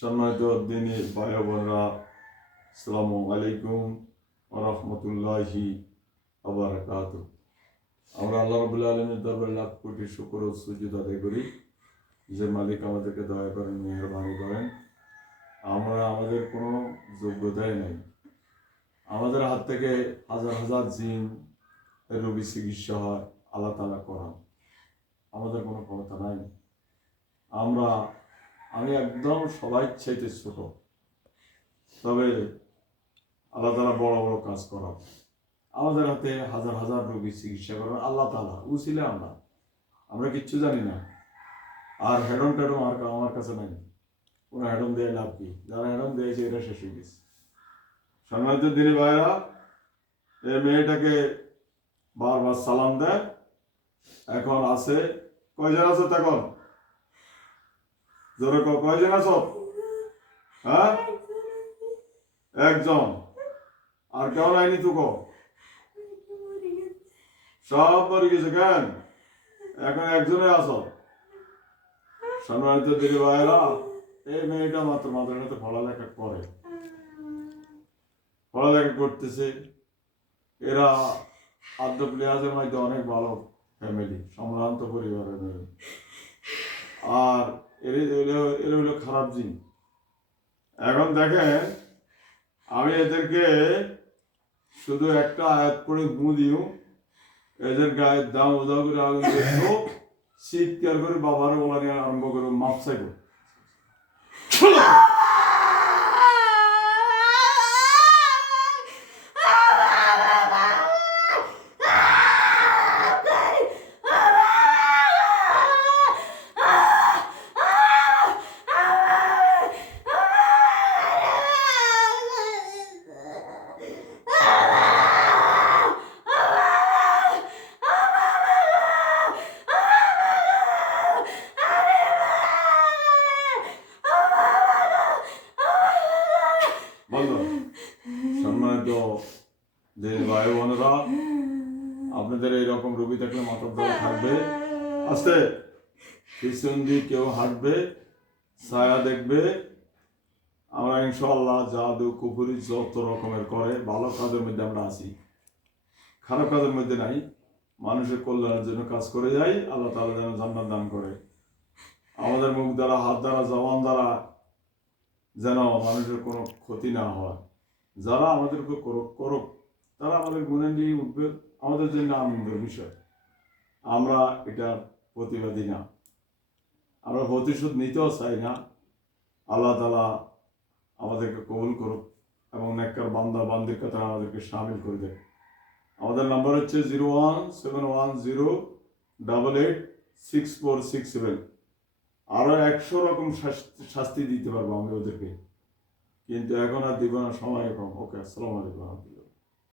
সম্মানিত দিনী ভাই বোনরা, আসসালামু আলাইকুম ওয়া রাহমাতুল্লাহি ওয়া বারাকাতুহু। আমরা আল্লাহ রাব্বুল আলামিনের দরবারে লাখ কোটি শুকর ও সুজুদ আদায় করি যে মালিক আমাদেরকে দয়া করেন, মেহেরবানি করেন। আমরা আমাদের কোনো যোগ্যতাই নেই। আমাদের হাত থেকে হাজার হাজার জিন রোগী চিকিৎসা হয়, আল্লাহ তাআলা করান। আমাদের কোনো ক্ষমতা নাই। আমি একদম সবাই চাইতে ছোট, তবে আল্লাহ তাআলা বড় বড় কাজ করান। আমাদের হাতে হাজার হাজার রোগী চিকিৎসা করেন আল্লাহ তাআলা। উচিলে আমরা কিচ্ছু জানি না। আর হেডন টেডন আমার কাছে নাই। কোনো হেডন দিয়ে লাভ কি? যারা হেডন দিয়েছে এটা শেষ হয়ে গেছে। সম্মানিত দিনী ভাইয়েরা, এই মেয়েটাকে বারবার সালাম দেয়। এখন আছে কয়জন আছো? তখন জোরে কয়জন আছো? হ্যাঁ, একজন। আর কেউ নাইনি? তো সব মরে গেছে কেন? এখন একজনে আছো। সম্মানিত দিনী ভাইয়েরা, এই মেয়েটা মাত্র মাদ্রাসাতে পড়ালেখা করতেছে। এরা আদ্য প্লেয়ারের মধ্যে অনেক ভালো ফ্যামিলি, সম্ভ্রান্ত পরিবারের মেয়ে। আর এর হলো খারাপ জিন। এখন দেখেন, আমি এদেরকে শুধু একটা আয়াত পড়ে গু দিও, এদের গায়ের দাম উদা করে আগুন দেখবো, চিৎকার করে বাবার বলা নিয়ে আরম্ভ করবো, মাপ চাইব। সম্মানিত দিনী ভাই বোনেরা, আপনাদের এইরকম রোগী থাকলে মাথার ধরে থাকবে, আস্তে পিছন দিয়ে কেউ হাঁটবে, ছায়া দেখবে। আমরা ইনশাআল্লাহ জাদু কুফরি যত রকমের করে, ভালো কাজের মধ্যে আমরা আছি, খারাপ কাজের মধ্যে নাই। মানুষের কল্যাণের জন্য কাজ করে যাই। আল্লাহ তাআলা যেন জান্নাত দান করে। আমাদের মুখ দ্বারা, হাত দ্বারা, জবান দ্বারা যেন মানুষের কোনো ক্ষতি না হয়। যারা আমাদের উপর করুক, তারা আমাদের গুণে নিয়ে উঠবে, আমাদের জন্য আনন্দের বিষয়। আমরা এটা প্রতিবাদী না, আমরা প্রতিশোধ নিতেও চাই না। আল্লাহ তাআলা আমাদেরকে কবুল করুক এবং নেককার বান্দা বান্দির কথা আমাদেরকে শামিল করে দেয়। আমাদের নাম্বার হচ্ছে 017108864667। আরও 100 রকম শাস্তি দিতে পারবো আমি ওদেরকে, কিন্তু এখন আর দিব না, সময় কম। ওকে, আসসালামু আলাইকুম।